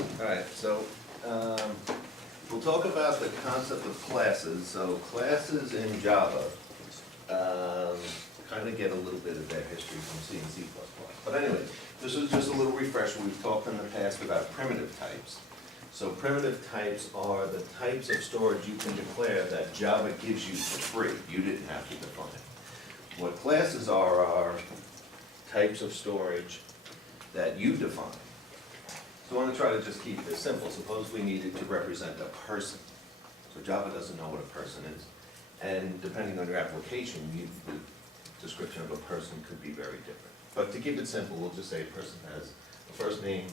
Alright, so we'll talk about the concept of classes. So classes in Java kind of get a little bit of their history from C and C++. But anyway, this is just a little refresher. We've talked in the past about primitive types. So primitive types are the types of storage you can declare that Java gives you for free. You didn't have to define it. What classes are types of storage that you define. So I want to try to just keep this simple. Suppose we needed to represent a person. So Java doesn't know what a person is. And depending on your application, the description of a person could be very different. But to keep it simple, we'll just say a person has a first name,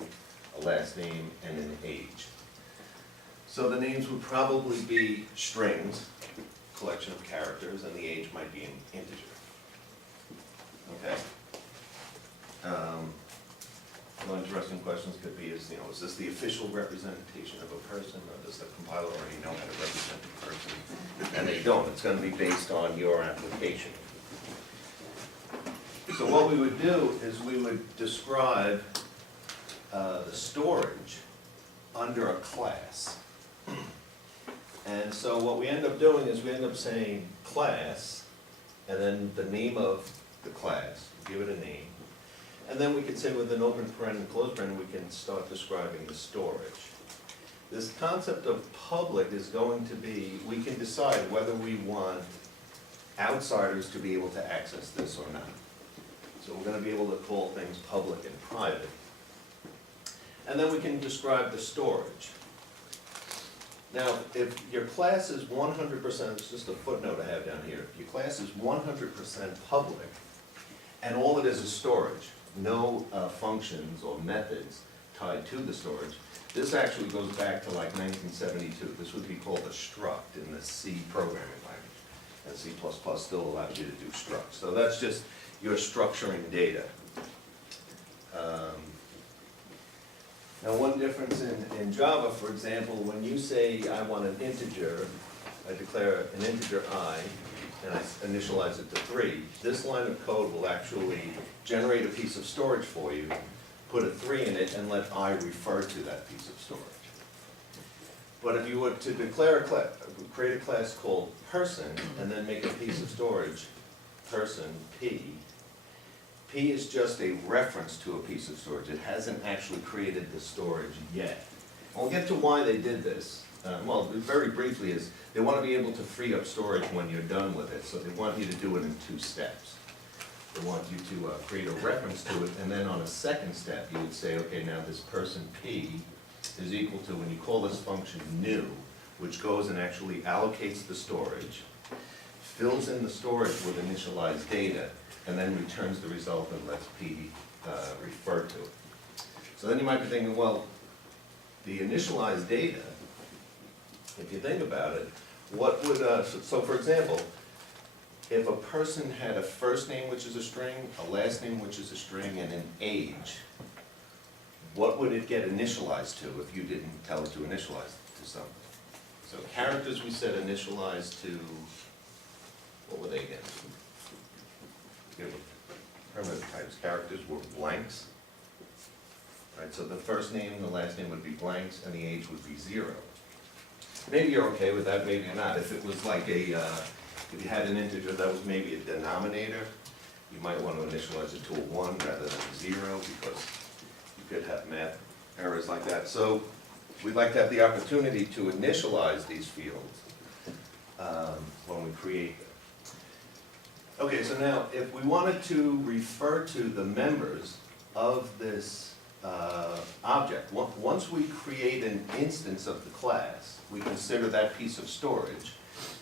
a last name, and an age. So the names would probably be strings, collection of characters, and the age might be an integer. Okay? One interesting questions could be is this the official representation of a person, or does the compiler already know how to represent a person? And they don't. It's going to be based on your application. So what we would do is we would describe the storage under a class. And so what we end up doing is we end up saying class, and then the name of the class, give it a name. And then we can say with an open paren and closed paren, we can start describing the storage. This concept of public is going to be, we can decide whether we want outsiders to be able to access this or not. So we're going to be able to call things public and private. And then we can describe the storage. Now, if your class is 100%, it's just a footnote I have down here, if your class is 100% public, and all it is storage, no functions or methods tied to the storage, this actually goes back to like 1972. This would be called a struct in the C programming language. And C++ still allows you to do structs. So that's just your structuring data. Now one difference in Java, for example, when you say I want an integer, I declare an integer I, and I initialize it to 3, this line of code will actually generate a piece of storage for you, put a 3 in it, and let I refer to that piece of storage. But if you were to declare create a class called person, and then make a piece of storage, person P, P is just a reference to a piece of storage. It hasn't actually created the storage yet. And we'll get to why they did this. Well, very briefly is, they want to be able to free up storage when you're done with it, so they want you to do it in 2 steps. They want you to create a reference to it, and then on a second step, you would say, okay, now this person P is equal to, when you call this function new, which goes and actually allocates the storage, fills in the storage with initialized data, and then returns the result and lets P refer to it. So then you might be thinking, well, the initialized data, if you think about it, what would, so for example, if a person had a first name which is a string, a last name which is a string, and an age, what would it get initialized to if you didn't tell it to initialize to something? So characters we said initialized to, what were they again? Primitive types. Characters were blanks. Right, so the first name and the last name would be blanks, and the age would be 0. Maybe you're okay with that, maybe you're not. If it was like a, if you had an integer that was maybe a denominator, you might want to initialize it to a 1 rather than a 0, because you could have math errors like that. So we'd like to have the opportunity to initialize these fields when we create them. Okay, so now if we wanted to refer to the members of this object, once we create an instance of the class, we consider that piece of storage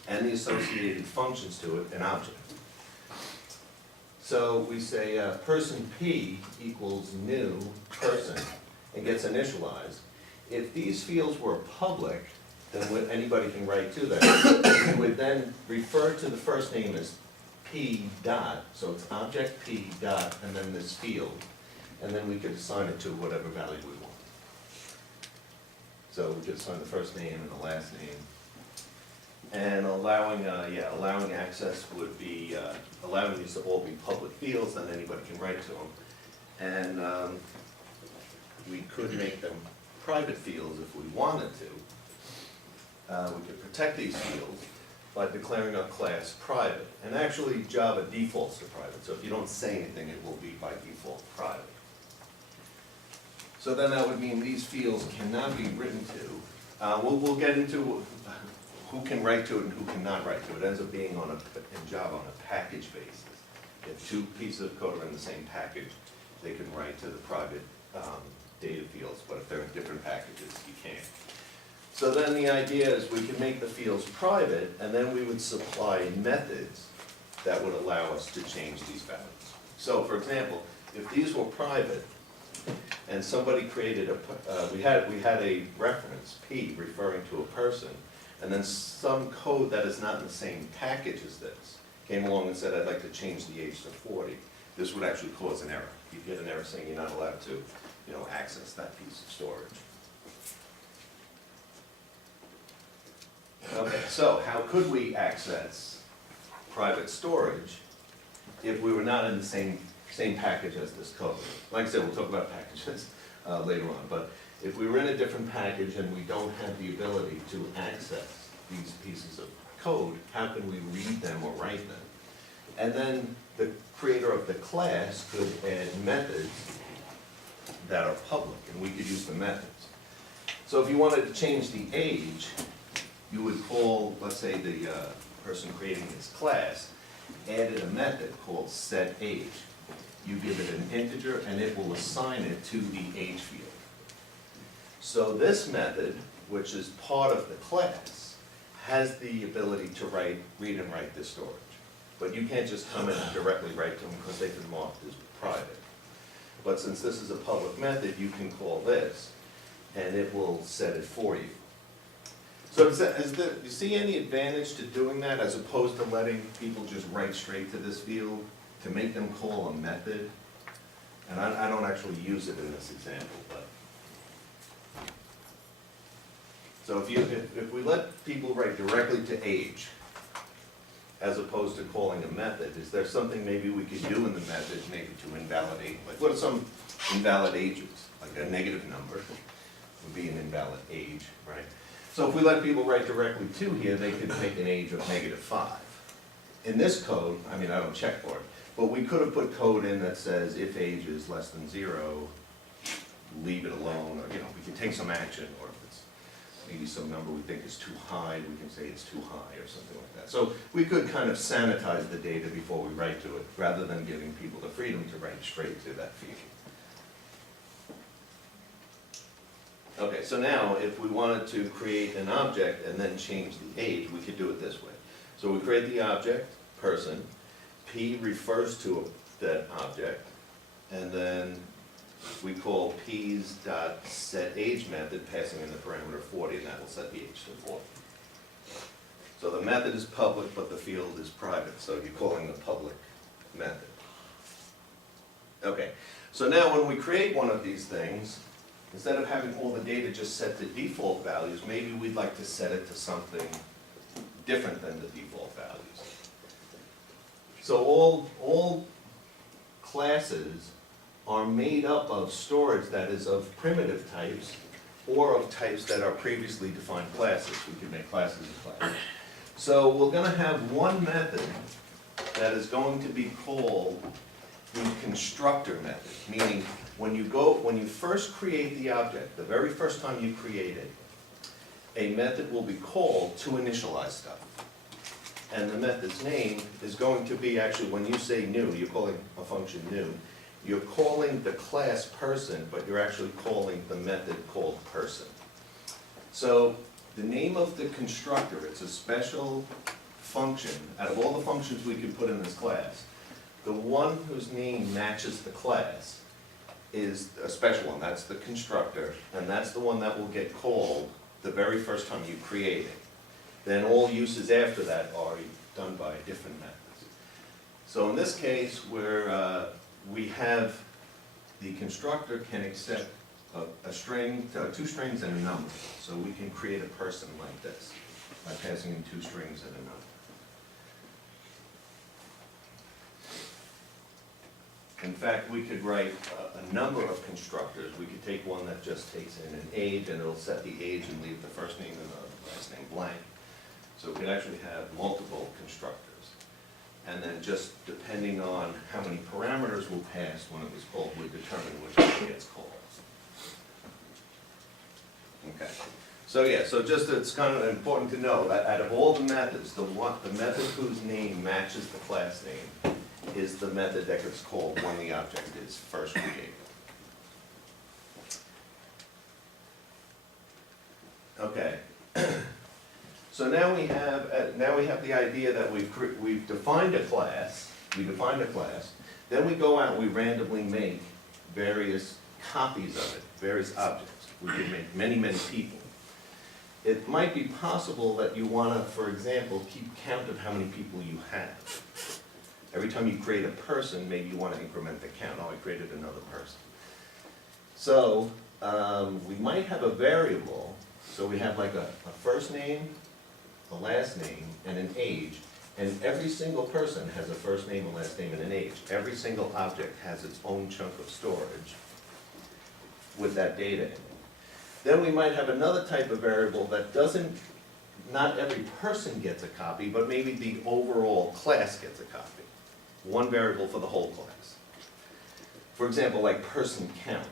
and the associated functions to it an object. So we say person P equals new person and gets initialized. If these fields were public, then anybody can write to them. We would then refer to the first name as P dot, so it's object P dot, and then this field. And then we could assign it to whatever value we want. So we could assign the first name and the last name. And allowing access would be, allowing these to all be public fields, then anybody can write to them. And we could make them private fields if we wanted to. We could protect these fields by declaring a class private. And actually, Java defaults to private, so if you don't say anything, it will be by default private. So then that would mean these fields cannot be written to. We'll get into who can write to it and who cannot write to it. It ends up being in Java on a package basis. If two pieces of code are in the same package, they can write to the private data fields, but if they're in different packages, you can't. So then the idea is we can make the fields private, and then we would supply methods that would allow us to change these values. So for example, if these were private, and somebody created we had a reference, P, referring to a person, and then some code that is not in the same package as this came along and said, I'd like to change the age to 40. This would actually cause an error. You'd get an error saying you're not allowed to, access that piece of storage. Okay, so how could we access private storage if we were not in the same package as this code? Like I said, we'll talk about packages later on, but if we were in a different package and we don't have the ability to access these pieces of code, how can we read them or write them? And then the creator of the class could add methods that are public, and we could use the methods. So if you wanted to change the age, you would call, let's say the person creating this class added a method called setAge. You give it an integer and it will assign it to the age field. So this method, which is part of the class, has the ability to read and write this storage. But you can't just come in and directly write to them because they've been marked as private. But since this is a public method, you can call this and it will set it for you. So do you see any advantage to doing that as opposed to letting people just write straight to this field, to make them call a method? And I don't actually use it in this example, but. So if we let people write directly to age, as opposed to calling a method, is there something maybe we could do in the method maybe to invalidate, like what are some invalid ages? Like a negative number would be an invalid age, right? So if we let people write directly to here, they could take an age of -5. In this code, I don't check for it, but we could have put code in that says if age is less than 0, leave it alone, or we can take some action, or if it's maybe some number we think is too high, we can say it's too high or something like that. So we could kind of sanitize the data before we write to it, rather than giving people the freedom to write straight to that field. Okay, so now if we wanted to create an object and then change the age, we could do it this way. So we create the object, person, P refers to that object, and then we call P's .setAge method, passing in the parameter 40, and that will set the age to 40. So the method is public, but the field is private, so you're calling the public method. Okay, so now when we create one of these things, instead of having all the data just set to default values, maybe we'd like to set it to something different than the default values. So all classes are made up of storage that is of primitive types or of types that are previously defined classes. We can make classes of classes. So we're going to have one method that is going to be called the constructor method, meaning when you first create the object, the very first time you create it, a method will be called to initialize stuff. And the method's name is going to be, actually, when you say new, you're calling a function new, you're calling the class person, but you're actually calling the method called person. So the name of the constructor, it's a special function. Out of all the functions we can put in this class, the one whose name matches the class is a special one. That's the constructor, and that's the one that will get called the very first time you create it. Then all uses after that are done by different methods. So in this case, where we have the constructor can accept a string, 2 strings and a number. So we can create a person like this by passing in 2 strings and a number. In fact, we could write a number of constructors. We could take one that just takes in an age, and it'll set the age and leave the first name and the last name blank. So we could actually have multiple constructors. And then just depending on how many parameters will pass when it was called, we determine which one gets called. Okay. So yeah, so just it's kind of important to know that out of all the methods, the method whose name matches the class name is the method that gets called when the object is first created. Okay. So now we have the idea that we've defined a class. We defined a class. Then we go out and we randomly make various copies of it, various objects. We can make many, many people. It might be possible that you want to, for example, keep count of how many people you have. Every time you create a person, maybe you want to increment the count. Oh, I created another person. So we might have a variable. So we have like a first name, a last name, and an age. And every single person has a first name, a last name, and an age. Every single object has its own chunk of storage with that data in it. Then we might have another type of variable that not every person gets a copy, but maybe the overall class gets a copy. One variable for the whole class. For example, like person count.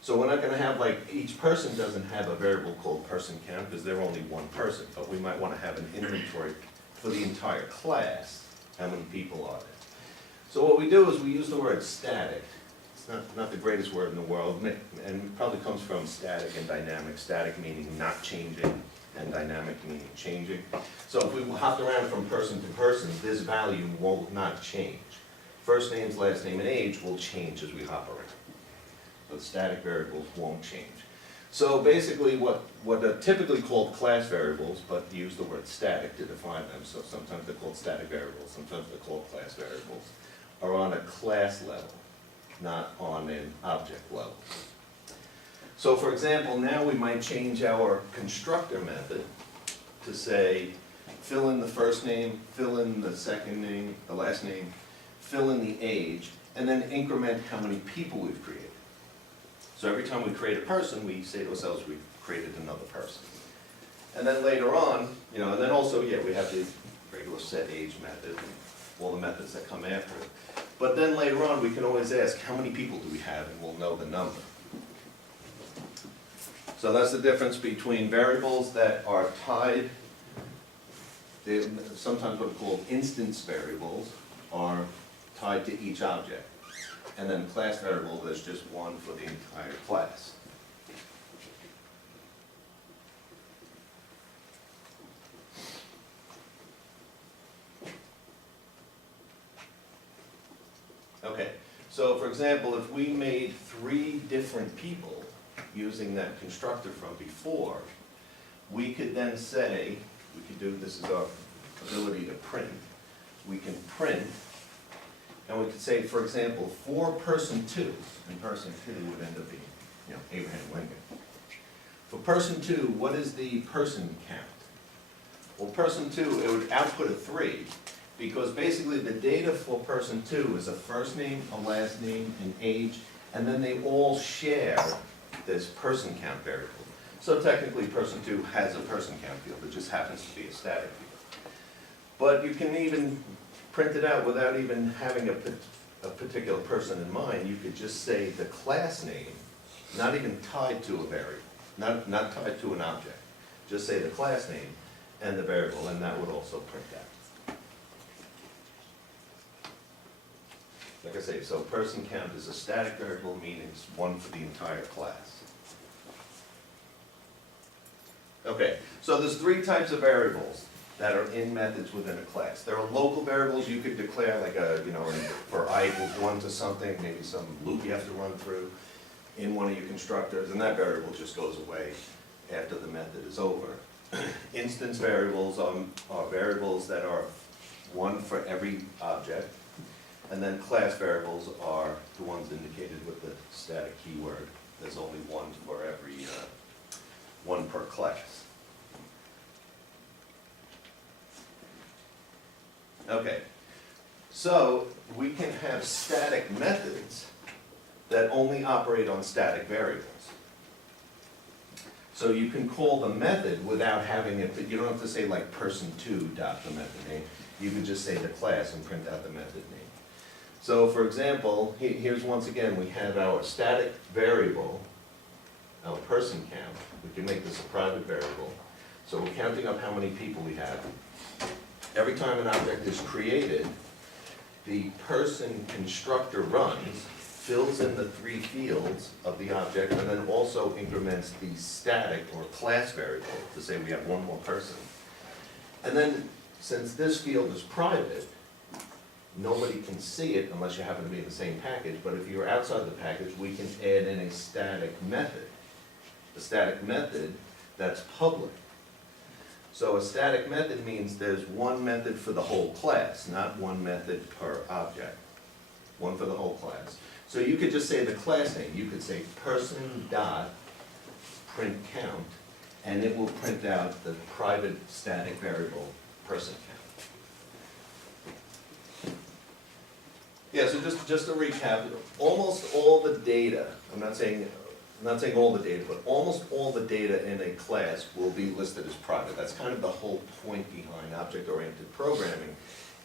So we're not going to have like, each person doesn't have a variable called person count because they're only one person, but we might want to have an inventory for the entire class, how many people are there. So what we do is we use the word static. It's not the greatest word in the world, and it probably comes from static and dynamic. Static meaning not changing, and dynamic meaning changing. So if we hopped around from person to person, this value will not change. First names, last name, and age will change as we hop around. So static variables won't change. So basically what are typically called class variables, but use the word static to define them, so sometimes they're called static variables, sometimes they're called class variables, are on a class level, not on an object level. So for example, now we might change our constructor method to say, fill in the first name, fill in the second name, the last name, fill in the age, and then increment how many people we've created. So every time we create a person, we say to ourselves, we've created another person. And then later on, and then also, we have the regular set age method, and all the methods that come after it. But then later on, we can always ask, how many people do we have, and we'll know the number. So that's the difference between variables that are tied, sometimes what are called instance variables, are tied to each object. And then class variable, there's just one for the entire class. Okay, so for example, if we made 3 different people using that constructor from before, we could then say, this is our ability to print. We can print, and we could say, for example, for person 2, and person 2 would end up being, Abraham Lincoln. For person 2, what is the person count? Well, person 2, it would output a 3, because basically the data for person 2 is a first name, a last name, an age, and then they all share this person count variable. So technically person 2 has a person count field, it just happens to be a static field. But you can even print it out without even having a particular person in mind. You could just say the class name, not even tied to a variable, not tied to an object. Just say the class name and the variable, and that would also print out. Like I say, so person count is a static variable, meaning it's one for the entire class. Okay, so there's 3 types of variables that are in methods within a class. There are local variables you could declare, like for I equals 1 to something, maybe some loop you have to run through in one of your constructors, and that variable just goes away after the method is over. Instance variables are variables that are one for every object, and then class variables are the ones indicated with the static keyword. There's only one for every, one per class. Okay, So we can have static methods that only operate on static variables. So you can call the method without having it, but you don't have to say like person2 dot the method name. You can just say the class and print out the method name. So for example, here's once again, we have our static variable, our person count. We can make this a private variable. So we're counting up how many people we have. Every time an object is created, the person constructor runs, fills in the 3 fields of the object, and then also increments the static or class variable to say we have one more person. And then, since this field is private, nobody can see it unless you happen to be in the same package, but if you're outside the package, we can add in a static method. A static method that's public. So a static method means there's one method for the whole class, not one method per object. One for the whole class. So you could just say the class name. You could say person dot print count, and it will print out the private static variable person count. Yeah, so just to recap, almost all the data, I'm not saying all the data, but almost all the data in a class will be listed as private. That's kind of the whole point behind object-oriented programming,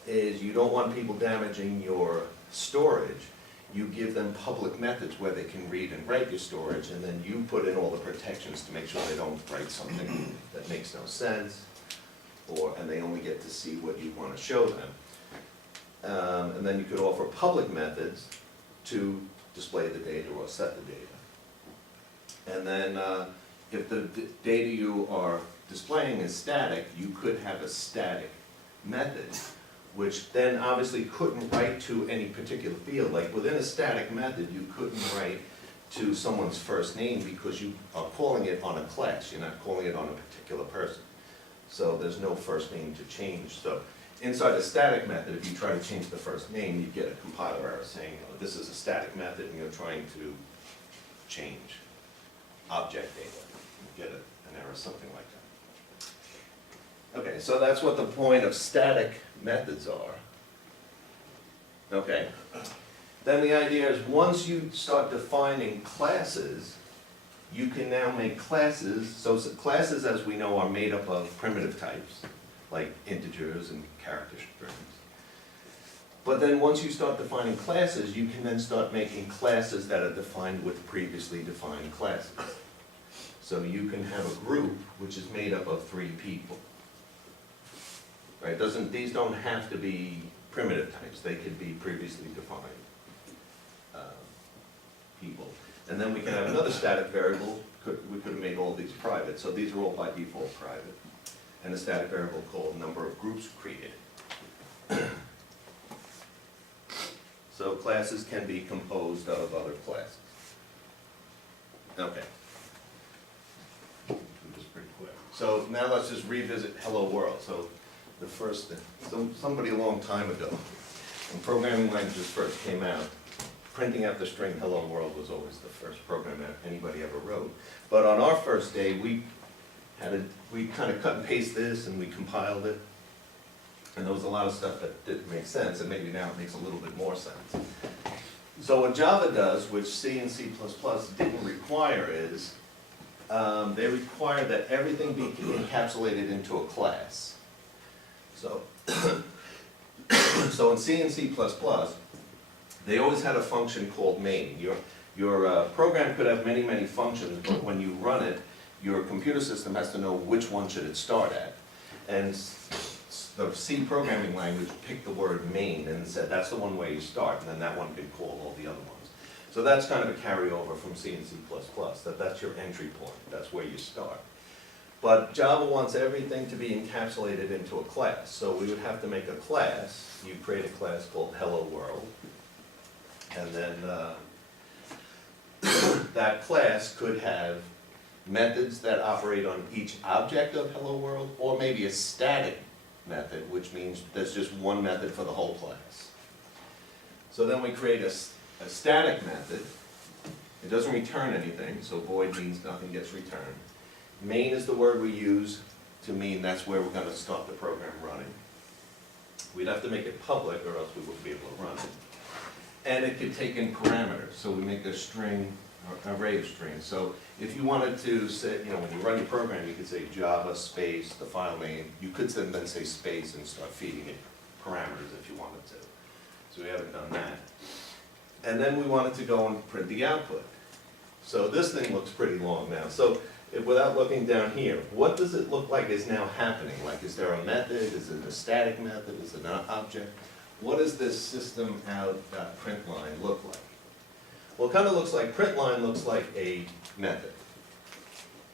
is you don't want people damaging your storage. You give them public methods where they can read and write your storage, and then you put in all the protections to make sure they don't write something that makes no sense, and they only get to see what you want to show them. And then you could offer public methods to display the data or set the data. And then if the data you are displaying is static, you could have a static method, which then obviously couldn't write to any particular field. Like within a static method, you couldn't write to someone's first name because you are calling it on a class. You're not calling it on a particular person. So there's no first name to change. So inside a static method, if you try to change the first name, you get a compiler error saying, oh, this is a static method and you're trying to change object data. You get an error, something like that. Okay, so that's what the point of static methods are. Okay. Then the idea is once you start defining classes, you can now make classes. So classes, as we know, are made up of primitive types, like integers and character strings. But then once you start defining classes, you can then start making classes that are defined with previously defined classes. So you can have a group which is made up of 3 people. Right? These don't have to be primitive types. They could be previously defined people. And then we can have another static variable. We could have made all these private. So these are all by default private. And a static variable called number of groups created. So classes can be composed of other classes. Okay. Just pretty quick. So now let's just revisit Hello World. So the first, somebody a long time ago, when programming languages first came out, printing out the string Hello World was always the first program that anybody ever wrote. But on our first day, we kind of cut and paste this and we compiled it. And there was a lot of stuff that didn't make sense, and maybe now it makes a little bit more sense. So what Java does, which C and C++ didn't require, is they require that everything be encapsulated into a class. So, so in C and C++, they always had a function called main. Your program could have many, many functions, but when you run it, your computer system has to know which one should it start at. And the C programming language picked the word main and said that's the one way you start, and then that one can call all the other ones. So that's kind of a carryover from C and C++, that's your entry point, that's where you start. But Java wants everything to be encapsulated into a class, so we would have to make a class. You create a class called Hello World, and then that class could have methods that operate on each object of Hello World, or maybe a static method, which means there's just one method for the whole class. So then we create a static method. It doesn't return anything, so void means nothing gets returned. Main is the word we use to mean that's where we're going to start the program running. We'd have to make it public or else we wouldn't be able to run it. And it could take in parameters, so we make a string, or array of strings. So if you wanted to say, you know, when you run your program, you could say Java space, the file name. You could then say space and start feeding it parameters if you wanted to. So we haven't done that. And then we wanted to go and print the output. So this thing looks pretty long now. So without looking down here, what does it look like is now happening? Like, is there a method? Is it a static method? Is it an object? What does this system out print line look like? Well, it kind of looks like, print line looks like a method,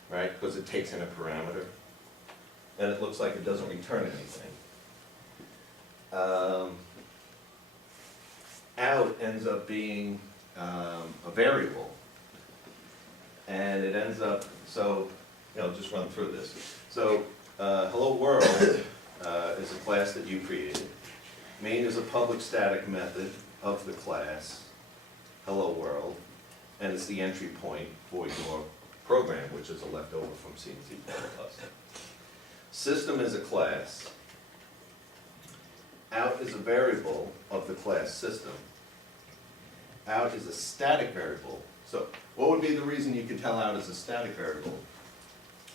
right? Because it takes in a parameter. And it looks like it doesn't return anything. Out ends up being a variable. And it ends up, so, you know, just run through this. So, hello world is a class that you created. Main is a public static method of the class, hello world, and it's the entry point for your program, which is a leftover from C and C++. System is a class. Out is a variable of the class system. Out is a static variable. So what would be the reason you could tell out is a static variable?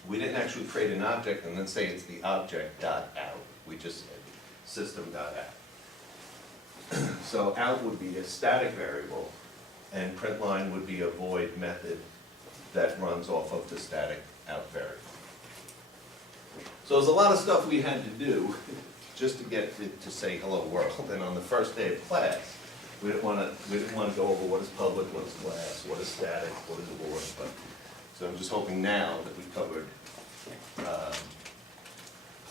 We didn't actually create an object and then say it's the object.out. We just said system.out. So out would be a static variable, and printline would be a void method that runs off of the static out variable. So there's a lot of stuff we had to do just to get to say hello world. And on the first day of class, we didn't want to go over what is public, what is class, what is static, what is void. But so I'm just hoping now that we've covered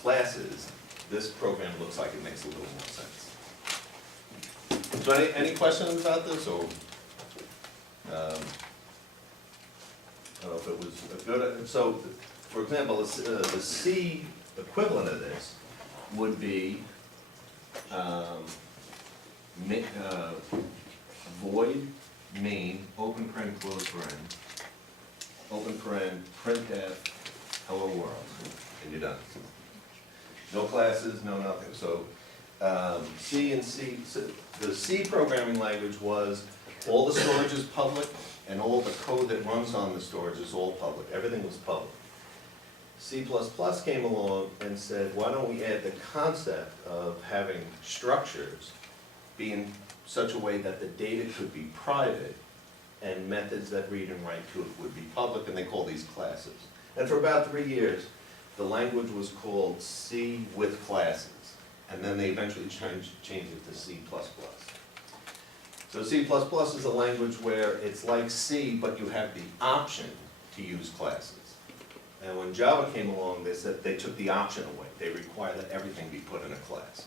classes, this program looks like it makes a little more sense. So any questions about this, or I don't know if it was a good. So, for example, the C equivalent of this would be void main open paren close paren open paren printf hello world, and you're done. No classes, no nothing. So C and C, so the C programming language was all the storage is public and all the code that runs on the storage is all public. Everything was public. C++ came along and said, why don't we add the concept of having structures be in such a way that the data could be private and methods that read and write to it would be public, and they call these classes. And for about 3 years, the language was called C with classes. And then they eventually changed it to C++. So C++ is a language where it's like C, but you have the option to use classes. And when Java came along, they said they took the option away. They require that everything be put in a class.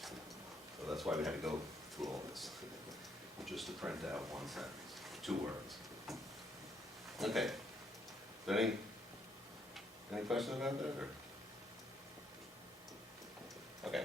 So that's why we had to go through all this, just to print out one sentence, 2 words. Okay. Any questions about that? Or? Okay.